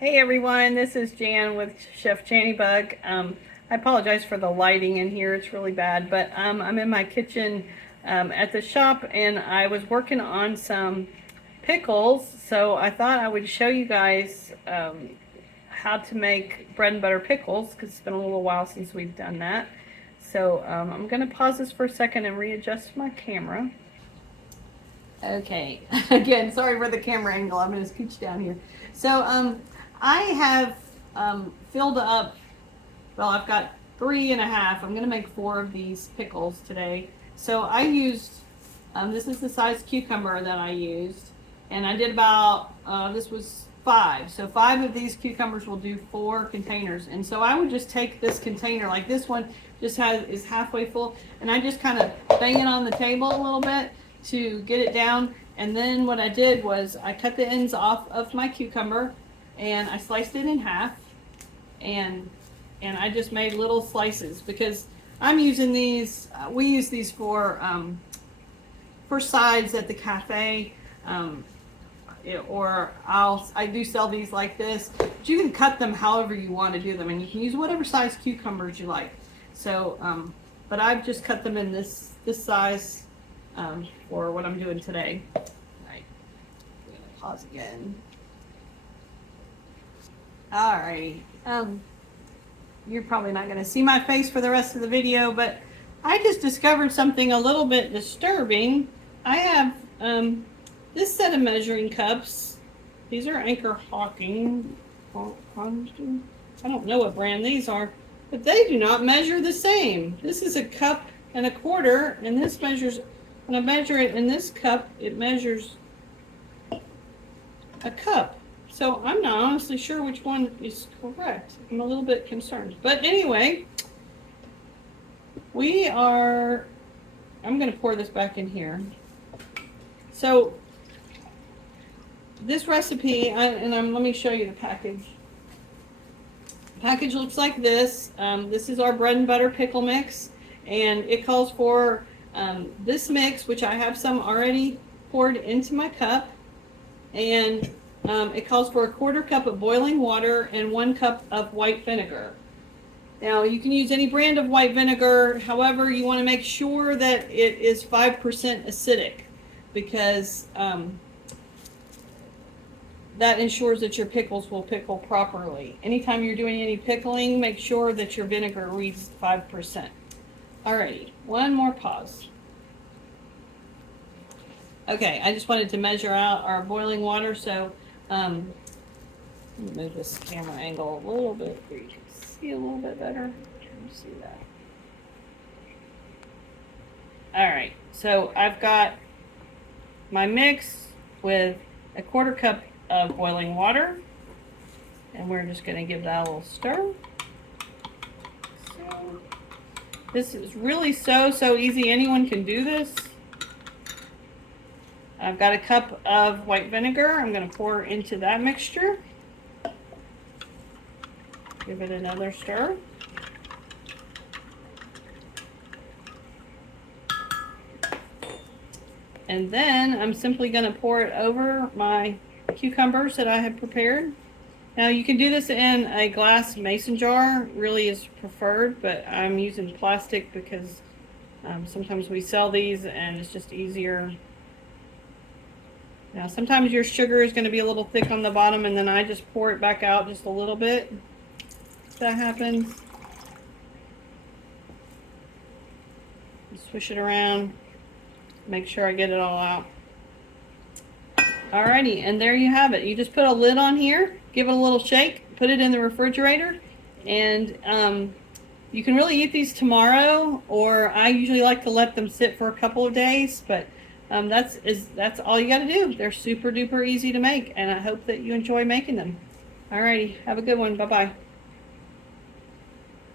Hey everyone, this is Jan with Chef Janny Bug. I apologize for the lighting in here, it's really bad, but I'm in my kitchen at the shop and I was working on some pickles, so I thought I would show you guys how to make bread and butter pickles because it's been a little while since we've done that. So I'm going to pause this for a second and readjust my camera. Okay, again, sorry for the camera angle. I'm going to scooch down here. So I have filled up, well, I've got 3.5. I'm going to make 4 of these pickles today. So I used, this is the size cucumber that I used. And I did about, this was 5. So 5 of these cucumbers will do 4 containers. And so I would just take this container, like this one just is halfway full. And I just kind of bang it on the table a little bit to get it down. And then what I did was I cut the ends off of my cucumber and I sliced it in half, and I just made little slices because I'm using these, we use these for sides at the cafe, or I do sell these like this, but you can cut them however you want to do them, and you can use whatever size cucumbers you like. So but I've just cut them in this size for what I'm doing today. Right. I'm gonna pause again. Alright, you're probably not going to see my face for the rest of the video, but I just discovered something a little bit disturbing. I have this set of measuring cups. These are Anchor Hawking. I don't know what brand these are, but they do not measure the same. This is a 1.25 cups, and this measures, when I measure it in this cup, it measures a cup. So I'm not honestly sure which one is correct. I'm a little bit concerned. But anyway, I'm going to pour this back in here. So this recipe, let me show you the package. The package looks like this. This is our bread and butter pickle mix. And it calls for this mix, which I have some already poured into my cup. And it calls for 1/4 cup of boiling water and 1 cup of white vinegar. Now you can use any brand of white vinegar, however you want to make sure that it is 5% acidic, because that ensures that your pickles will pickle properly. Anytime you're doing any pickling, make sure that your vinegar reads 5%. Alrighty, one more pause. Okay, I just wanted to measure out our boiling water, so let me move this camera angle a little bit so you can see a little bit better. Can you see that? Alright, so I've got my mix with 1/4 cup of boiling water, and we're just going to give that a little stir. So this is really so easy. Anyone can do this. I've got a cup of white vinegar. I'm going to pour into that mixture. Give it another stir. And then I'm simply going to pour it over my cucumbers that I have prepared. Now you can do this in a glass mason jar, really is preferred, but I'm using plastic because sometimes we sell these and it's just easier. Now sometimes your sugar is going to be a little thick on the bottom, and then I just pour it back out just a little bit. If that happens, swish it around, make sure I get it all out. Alrighty, and there you have it. You just put a lid on here, give it a little shake, put it in the refrigerator, and you can really eat these tomorrow, or I usually like to let them sit for a couple of days, but that's all you got to do. They're super duper easy to make, and I hope that you enjoy making them. Alrighty, have a good one. Bye bye.